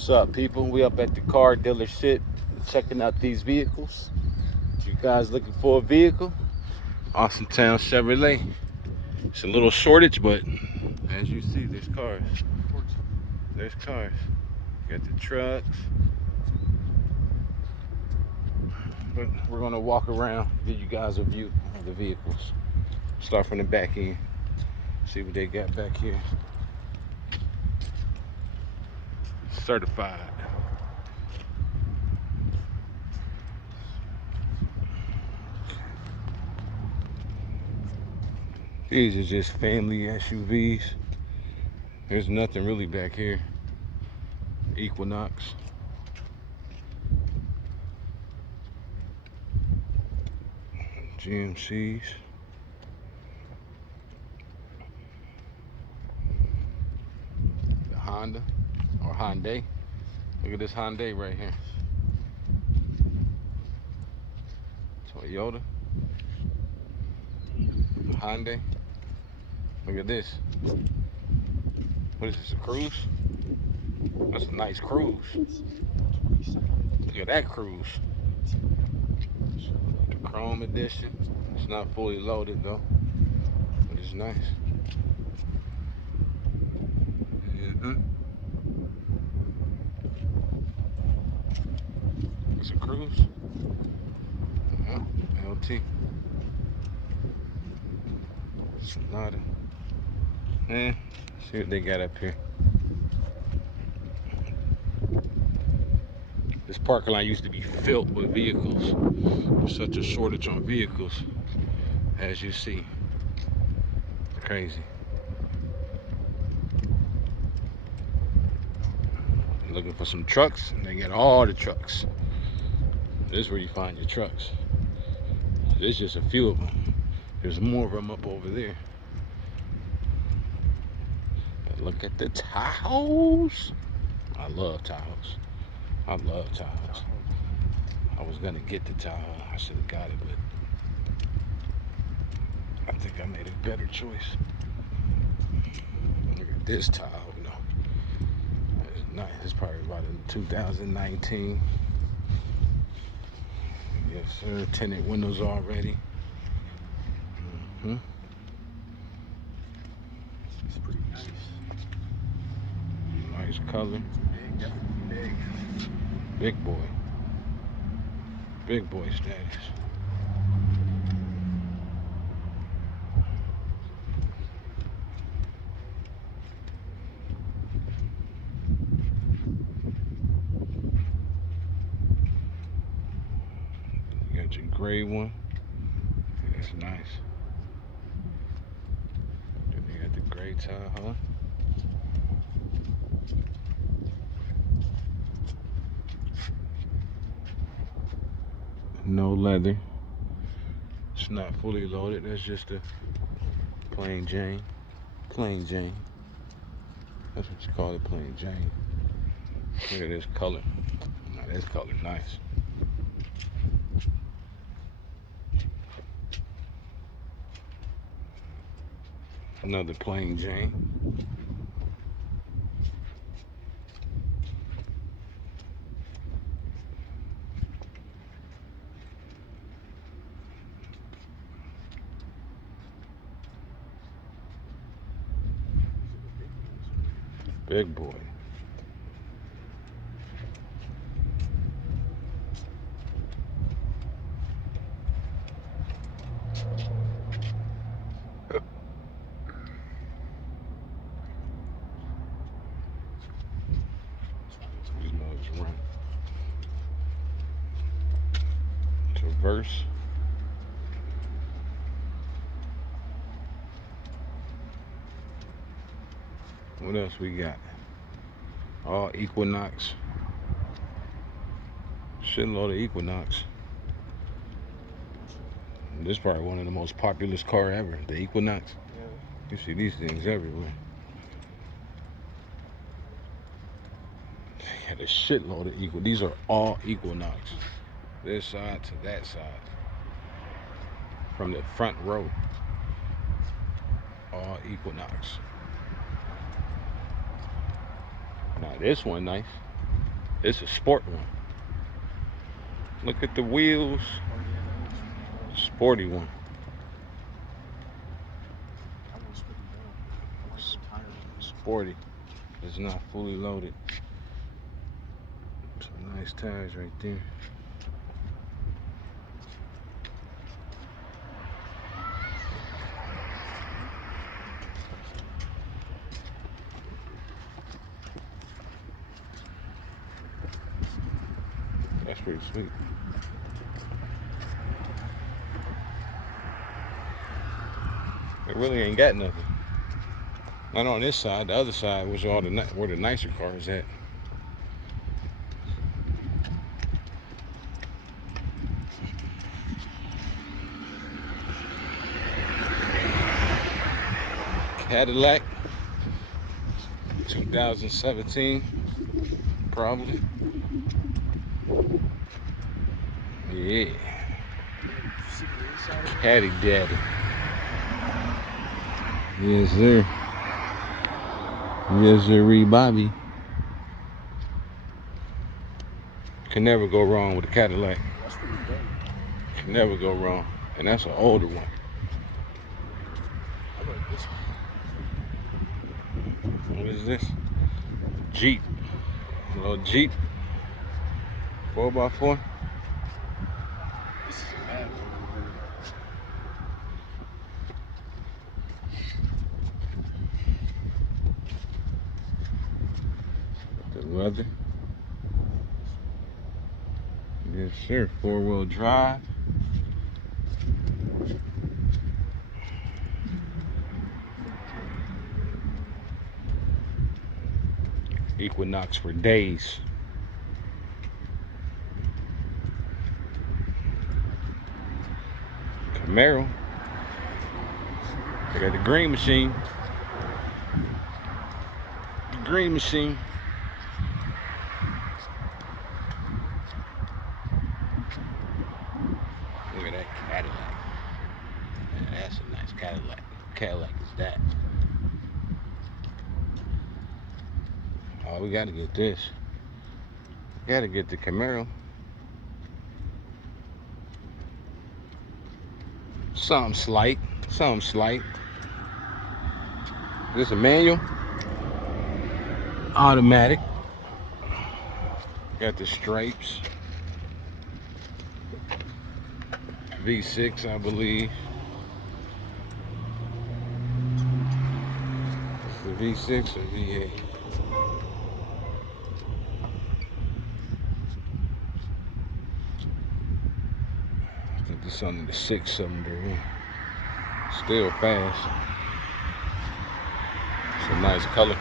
What's up, people? We up at the car dealership checking out these vehicles. If you guys looking for a vehicle, Austin Town Chevrolet. It's a little shortage, but as you see, there's cars. There's cars. Got the trucks. But we're gonna walk around, give you guys a view of the vehicles. Start from the back end. See what they got back here. Certified. These are just family SUVs. There's nothing really back here. Equinox. GMCs. The Honda or Hyundai. Look at this Hyundai right here. Toyota. Hyundai. Look at this. What is this, a Cruise? That's a nice Cruise. Look at that Cruise. The Chrome edition. It's not fully loaded though, but it's nice. It's a Cruise. LT. Sonata. See what they got up here. This parking lot used to be filled with vehicles. There's such a shortage on vehicles, as you see. Crazy. Looking for some trucks, and they got all the trucks. This is where you find your trucks. There's just a few of them. There's more of them up over there. But look at the Tahoes. I love Tahoes. I love Tahoes. I was gonna get the Tahoe. I should have got it, but I think I made a better choice. Look at this Tahoe, though. It's nice. It's probably about in 2019. Yes, sir. Tinted windows already. It's pretty nice. Nice color. Big, definitely big. Big boy. Big boy status. You got your gray one. That's nice. Then you got the gray Tahoe. No leather. It's not fully loaded. That's just a plain Jane. Plain Jane. That's what you call it, plain Jane. Look at this color. Now this color nice. Another plain Jane. Big boy. Traverse. What else we got? All Equinox. Shitload of Equinox. This is probably one of the most popular cars ever, the Equinox. Yeah. You see these things everywhere. They had a shitload of Equinox. These are all Equinox. This side to that side. From the front row. All Equinox. Now this one nice. It's a sport one. Look at the wheels. Sporty one. Sporty. It's not fully loaded. Some nice tires right there. That's pretty sweet. It really ain't got nothing. Not on this side. The other side was all where the nicer cars at. Cadillac, 2017, probably. Yeah. Caddy Daddy. Yes, sir. Yes, sir, Bobby. Can never go wrong with a Cadillac. Can never go wrong. And that's an older one. What is this? Jeep. A little Jeep. 4x4. The leather. Yes, sir. 4-wheel drive. Equinox for days. Camaro. They got the green machine. The green machine. Look at that Cadillac. Man, that's a nice Cadillac. Cadillac is that. Oh, we gotta get this. We gotta get the Camaro. Something slight. Something slight. Is this a manual? Automatic. Got the stripes. V6, I believe. The V6 or V8? I think this is under the 6-cylinder one. Still fast. It's a nice color.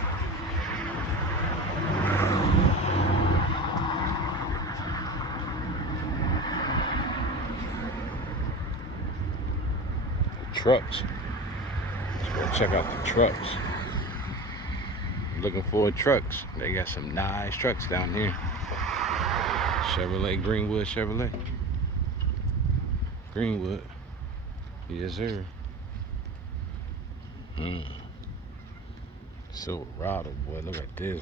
Trucks. Let's go check out the trucks. Looking for trucks. They got some nice trucks down here. Chevrolet, Greenwood Chevrolet. Greenwood. Yes, sir. Silverado, boy. Look at this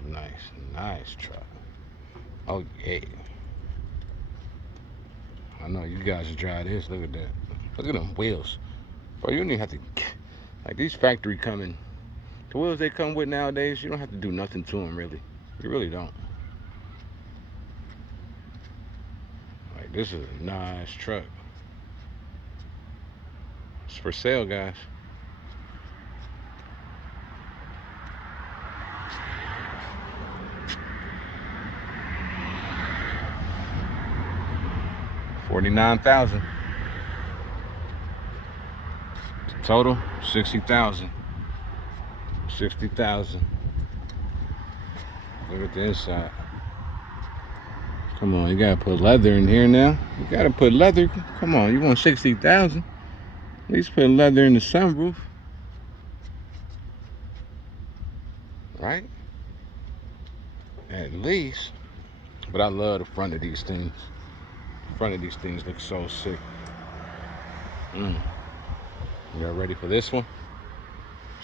nice truck. Oh, yeah. I know you guys should try this. Look at that. Look at them wheels. Bro, you don't even have to, like these factory coming, the wheels they come with nowadays, you don't have to do nothing to them, really. You really don't. Like, this is a nice truck. It's for sale, guys. $49,000. Total 60,000. 60,000. Look at the inside. Come on, you gotta put leather in here now. You gotta put leather. Come on, you want 60,000? At least put leather in the sunroof, right? At least. But I love the front of these things. The front of these things look so sick. Y'all ready for this one?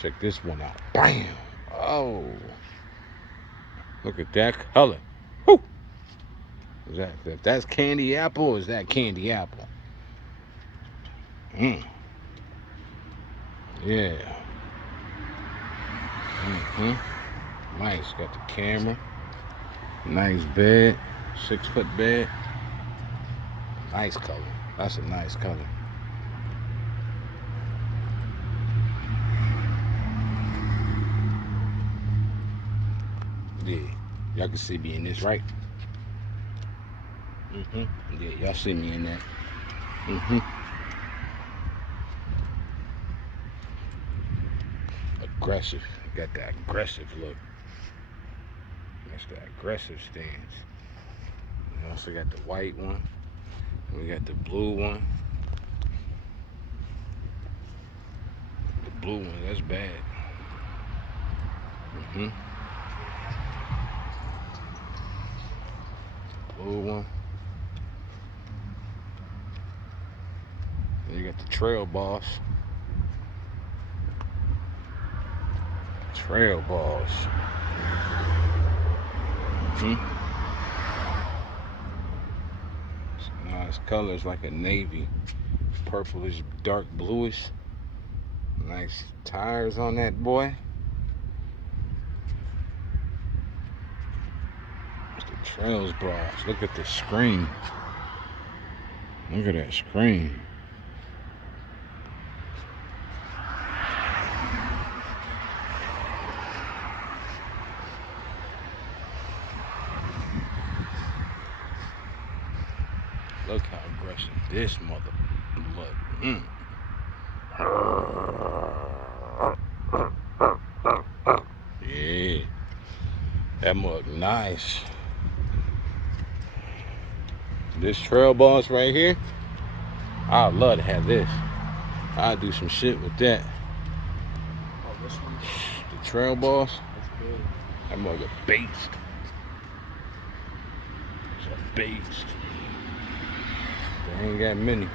Check this one out. Bam! Oh, look at that color. Woo! Is that, if that's candy apple, is that candy apple? Mm. Yeah. Nice. Got the camera. Nice bed. 6-foot bed. Nice color. That's a nice color. Yeah. Y'all can see me in this, right? Yeah, y'all see me in that. Aggressive. Got that aggressive look. That's the aggressive stance. We also got the white one. We got the blue one. The blue one, that's bad. Blue one. Then you got the trail boss. Trail boss. Nice colors, like a navy, purplish, dark bluish. Nice tires on that boy. It's the trails boss. Look at the screen. Look at that screen. Look how aggressive this mother look. Yeah. That mug nice. This trail boss right here, I'd love to have this. I'd do some shit with that. Oh, this one? The trail boss. That's good. That mug a beast. It's a beast. They ain't got many.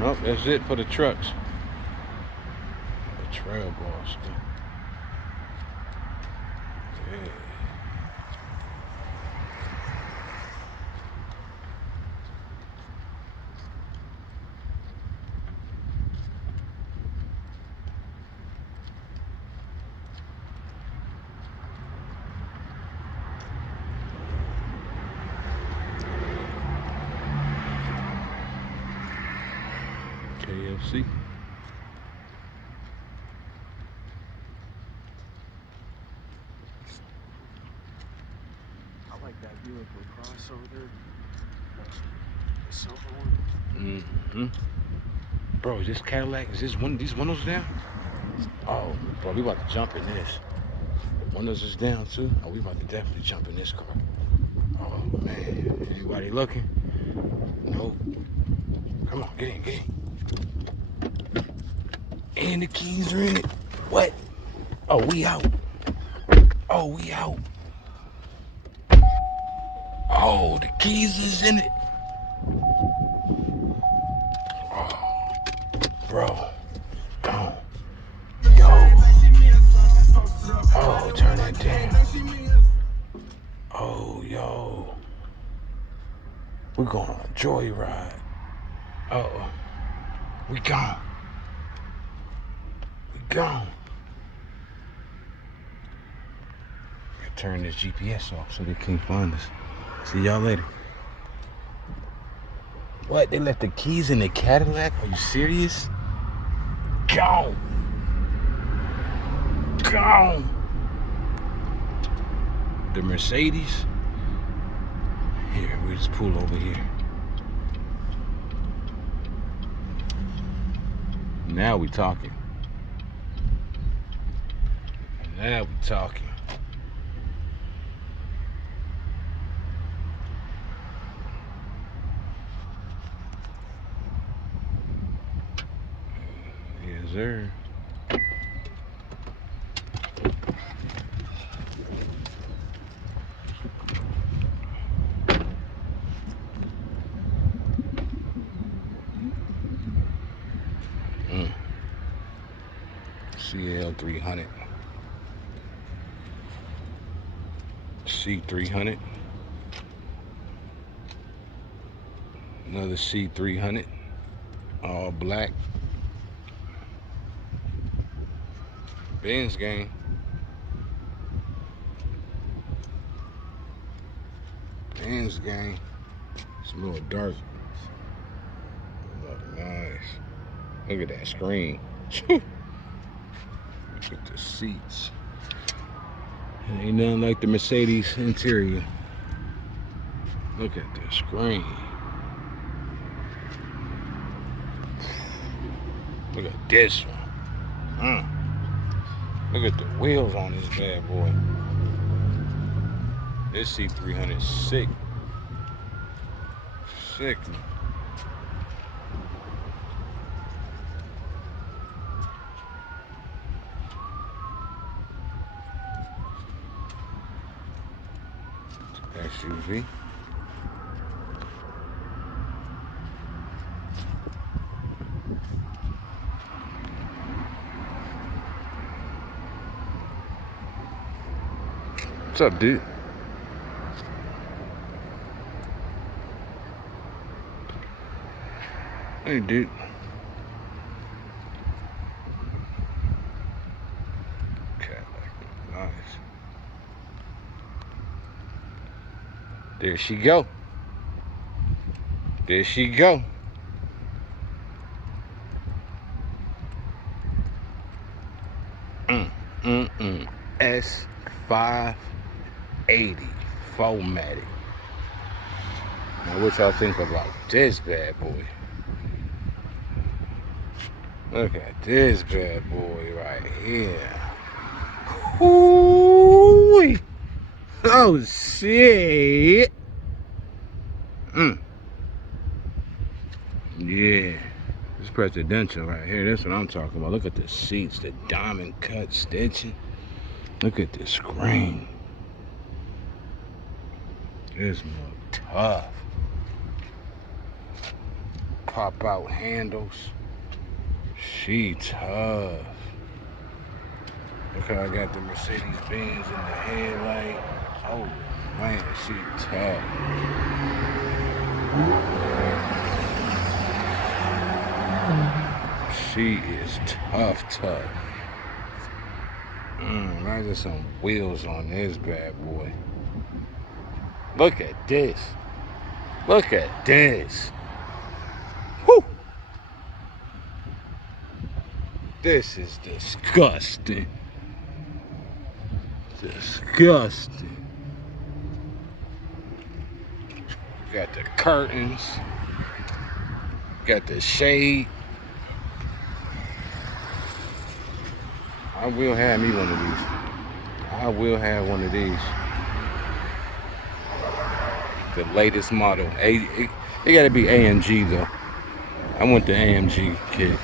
Well, that's it for the trucks. The trail boss. Yeah. KFC. I like that vehicle crossover there. The silver one. Bro, is this Cadillac? Is this one? These windows down? Oh, bro, we about to jump in this. The windows is down too. Oh, we about to definitely jump in this car. Oh man, anybody looking? Nope. Come on, get in, get in. And the keys are in it. What? Oh, we out. Oh, we out. Oh, the keys is in it. Oh, bro. Gone. Yo. Oh, turn that down. Oh, yo. We're going on a joyride. Uh-oh. We gone. Gone. Gotta turn this GPS off so they can't find us. See y'all later. What? They left the keys in the Cadillac? Are you serious? Gone. Gone. The Mercedes. Here, we just pull over here. Now we talking. Now we talking. Yes, sir. CL 300. C300. Another C300. All black. Benz gang. Benz gang. It's a little dark. Look nice. Look at that screen. Look at the seats. It ain't nothing like the Mercedes interior. Look at the screen. Look at this one. Look at the wheels on this bad boy. This C300 is sick. Sick. SUV. What's up, dude? Hey, dude. Cadillac, nice. There she go. There she go. S580 4MATIC. Now, what y'all think about this bad boy? Look at this bad boy right here. Ooh-wee. Oh, shit. Yeah. This presidential right here. That's what I'm talking about. Look at the seats, the diamond cut stitching. Look at the screen. This look tough. Pop out handles. She tough. Look how I got the Mercedes Benz in the headlight. Oh man, she tough. She is tough. Imagine some wheels on this bad boy. Look at this. Look at this. Whew. This is disgusting. Disgusting. Got the curtains. Got the shade. I will have me one of these. I will have one of these. The latest model. It gotta be AMG though. I want the AMG kit.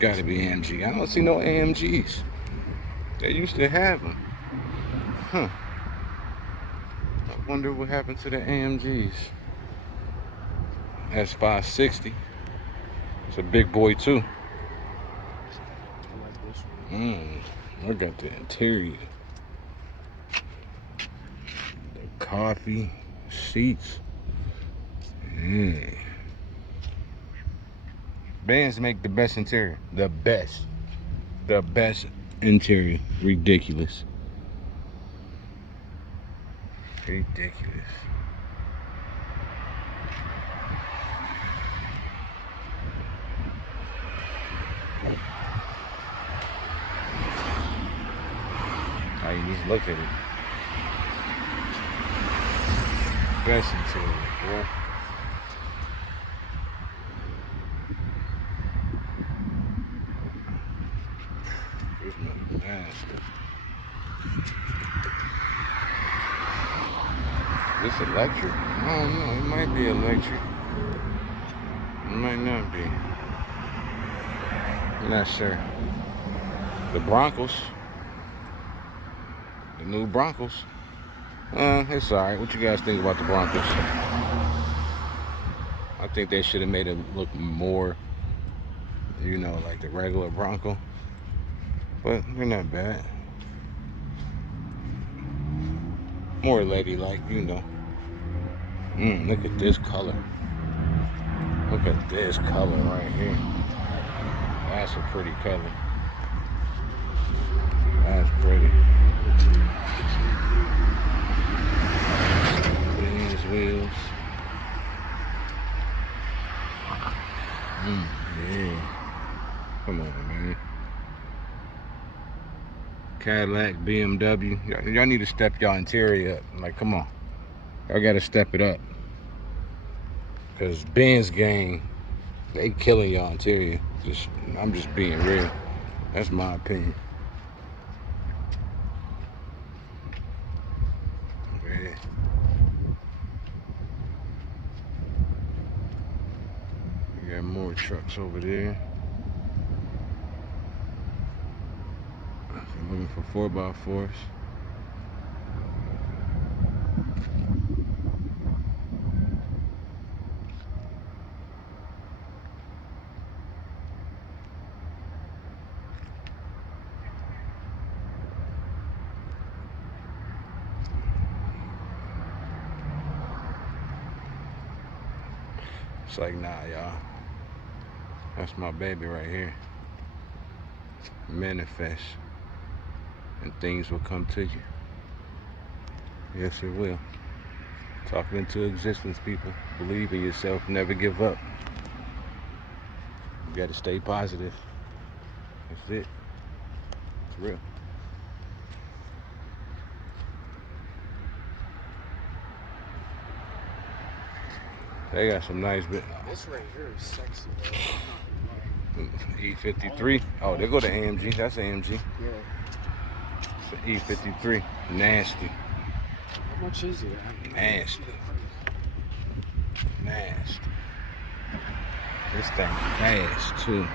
Gotta be AMG. I don't see no AMGs. They used to have them. Huh. I wonder what happened to the AMGs. S560. It's a big boy too. Look at the interior. The coffee seats. Yeah. Benz make the best interior. The best. The best interior. Ridiculous. Ridiculous. How you just look at it. Best interior, bro. This man nasty. This electric? I don't know. It might be electric. It might not be. I'm not sure. The Broncos. The new Broncos. It's alright. What you guys think about the Broncos? I think they should have made it look more, you know, like the regular Bronco. But they're not bad. More ladylike, you know. Look at this color. Look at this color right here. That's a pretty color. That's pretty. Benz wheels. Yeah. Come on, man. Cadillac, BMW. Y'all need to step y'all interior up. Like, come on. Y'all gotta step it up. Cause Benz gang, they killing y'all interior. I'm just being real. That's my opinion. Yeah. We got more trucks over there. I'm looking for 4x4s. It's like, nah, y'all. That's my baby right here. Manifest. And things will come to you. Yes, it will. Talking into existence, people. Believe in yourself. Never give up. You got to stay positive. That's it. It's real. They got some nice bit. This right here is sexy, though. E53. Oh, there go the AMG. That's AMG. Yeah. It's an E53. Nasty. How much is it? Nasty. Nasty. This thing fast too.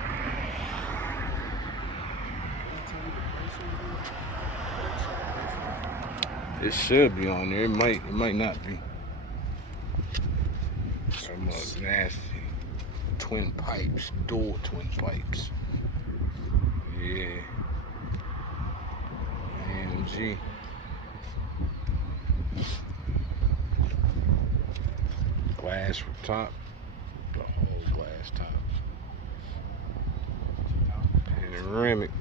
It should be on there. It might not be. Some nasty twin pipes, dual twin pipes. Yeah. AMG. Glass top. The whole glass top. Panoramic.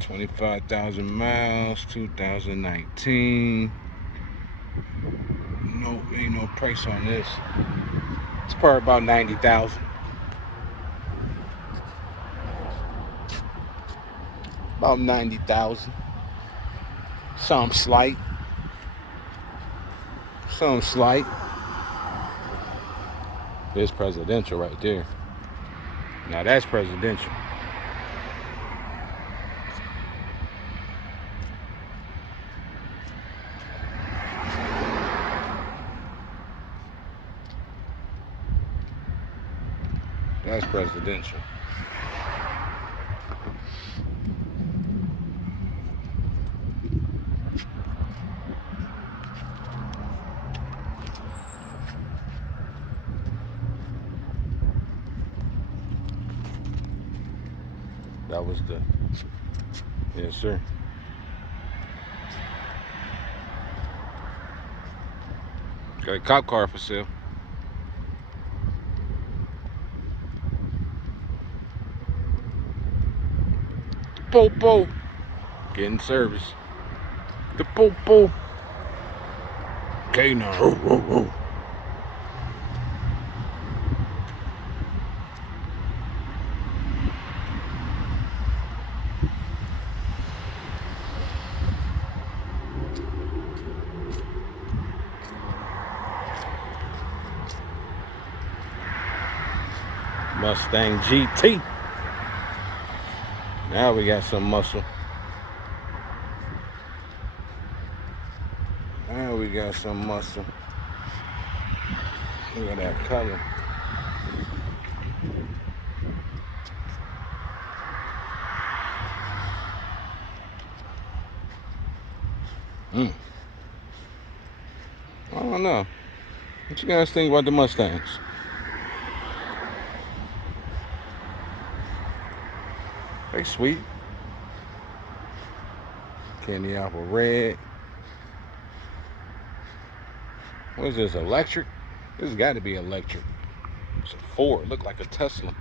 25,000 miles, 2019. No, ain't no price on this. It's probably about 90,000. About 90,000. Some slight. Some slight. There's presidential right there. Now that's presidential. That's presidential. That was the, yes sir. Got a cop car for sale. Popo. Getting service. The Popo. Okay now. Mustang GT. Now we got some muscle. Now we got some muscle. Look at that color. I don't know. What you guys think about the Mustangs? They sweet. Candy apple red. What is this, electric? This has got to be electric. It's a Ford, look like a Tesla.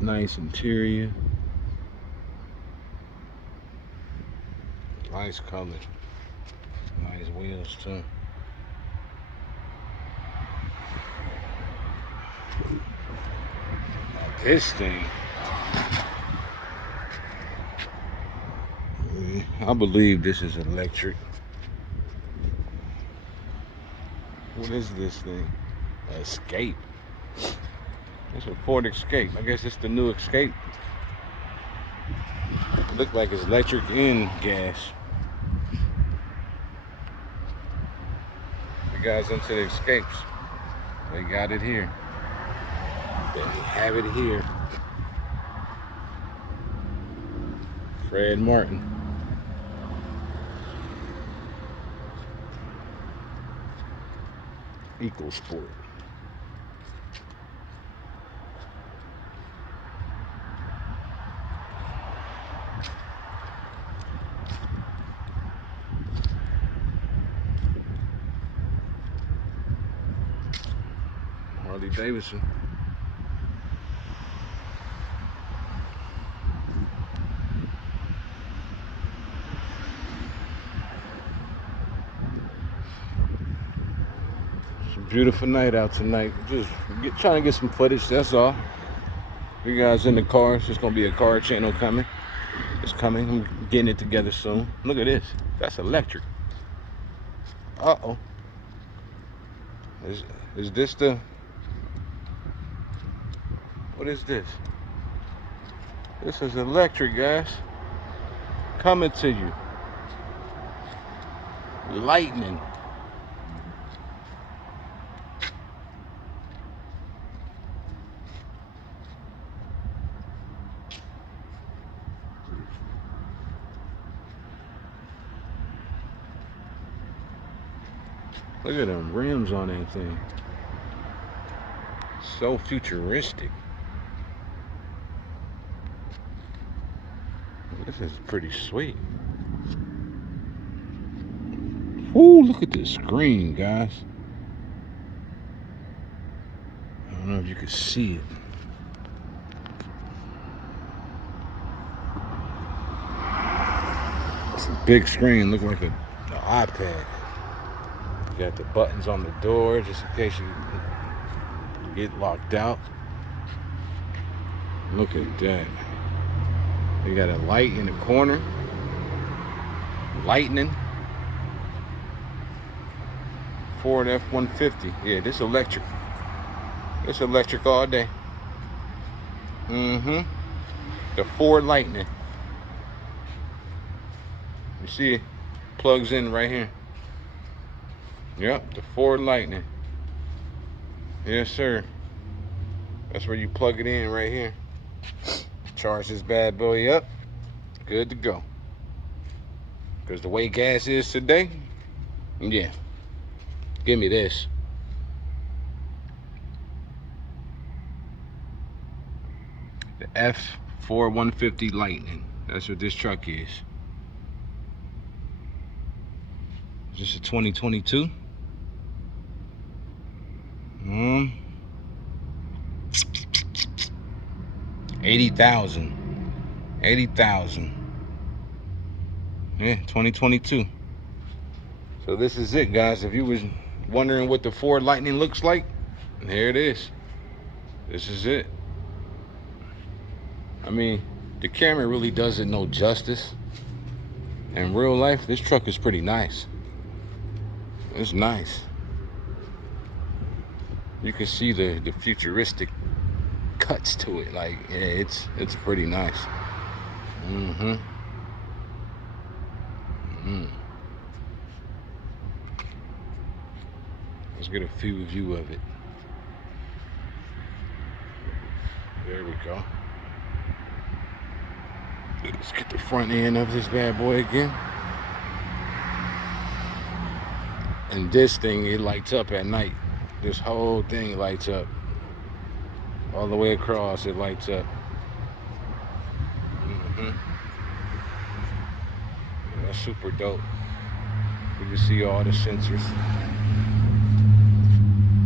Nice interior. Nice color. Nice wheels too. Now this thing, I believe this is electric. What is this thing? Escape. It's a Ford Escape. I guess it's the new Escape. It looks like it's electric and gas. You guys into the Escapes? They got it here. They have it here. Fred Martin. EcoSport. Harley Davidson. It's a beautiful night out tonight. Just trying to get some footage, that's all. You guys in the car, it's just gonna be a car channel coming. It's coming, I'm getting it together soon. Look at this, that's electric. Uh-oh. Is this the, what is this? This is electric, guys. Coming to you. Lightning. Look at them rims on that thing. So futuristic. This is pretty sweet. Ooh, look at this screen, guys. I don't know if you can see it. It's a big screen, look like an iPad. You got the buttons on the door just in case you get locked out. Look at that. You got a light in the corner. Lightning. Ford F-150. Yeah, this electric. It's electric all day. The Ford Lightning. You see it? Plugs in right here. Yep, the Ford Lightning. Yes, sir. That's where you plug it in right here. Charge this bad boy up. Good to go. Because the way gas is today, yeah. Give me this. The F150 Lightning. That's what this truck is. Is this a 2022? 80,000. 80,000. Yeah, 2022. So this is it, guys. If you was wondering what the Ford Lightning looks like, here it is. This is it. I mean, the camera really does it no justice. In real life, this truck is pretty nice. It's nice. You can see the futuristic cuts to it. Like, yeah, it's pretty nice. Let's get a view of it. There we go. Let's get the front end of this bad boy again. And this thing, it lights up at night. This whole thing lights up. All the way across, it lights up. That's super dope. You can see all the sensors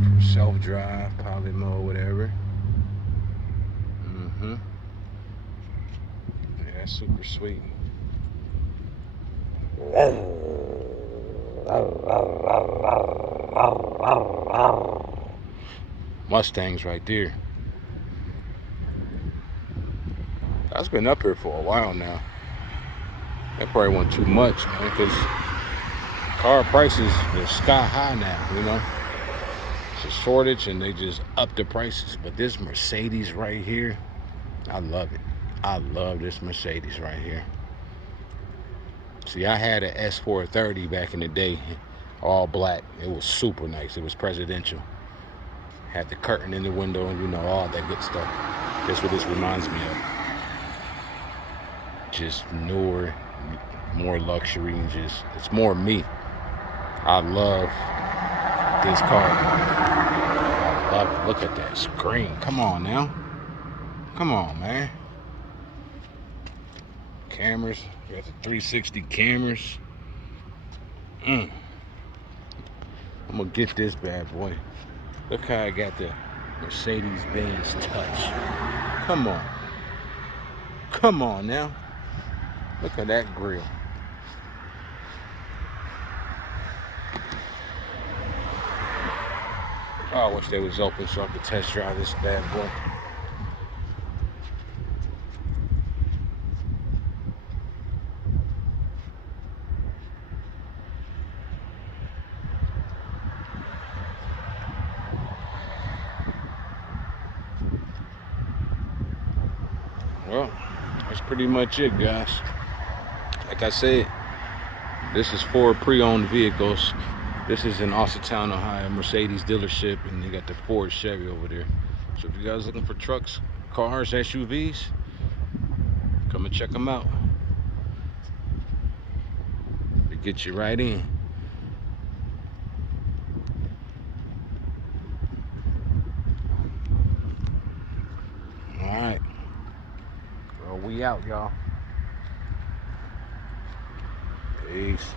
for self-drive, pilot mode, whatever. Yeah, that's super sweet. Mustangs right there. I've been up here for a while now. That probably wasn't too much, man, because car prices are sky high now, you know. It's a shortage and they just up the prices. But this Mercedes right here, I love it. I love this Mercedes right here. See, I had an S430 back in the day, all black. It was super nice. It was presidential. Had the curtain in the window and, you know, all that good stuff. That's what this reminds me of. Just newer, more luxury, and just, it's more me. I love this car. I love it. Look at that screen. Come on now. Come on, man. Cameras. We got the 360 cameras. I'm gonna get this bad boy. Look how I got the Mercedes-Benz touch. Come on. Come on now. Look at that grill. Oh, I wish they was open so I could test drive this bad boy. Well, that's pretty much it, guys. Like I said, this is for pre-owned vehicles. This is in Austintown, Ohio, Mercedes dealership, and they got the Ford Chevy over there. So if you guys looking for trucks, cars, SUVs, come and check them out. They get you right in. All right. Well, we out, y'all. Peace.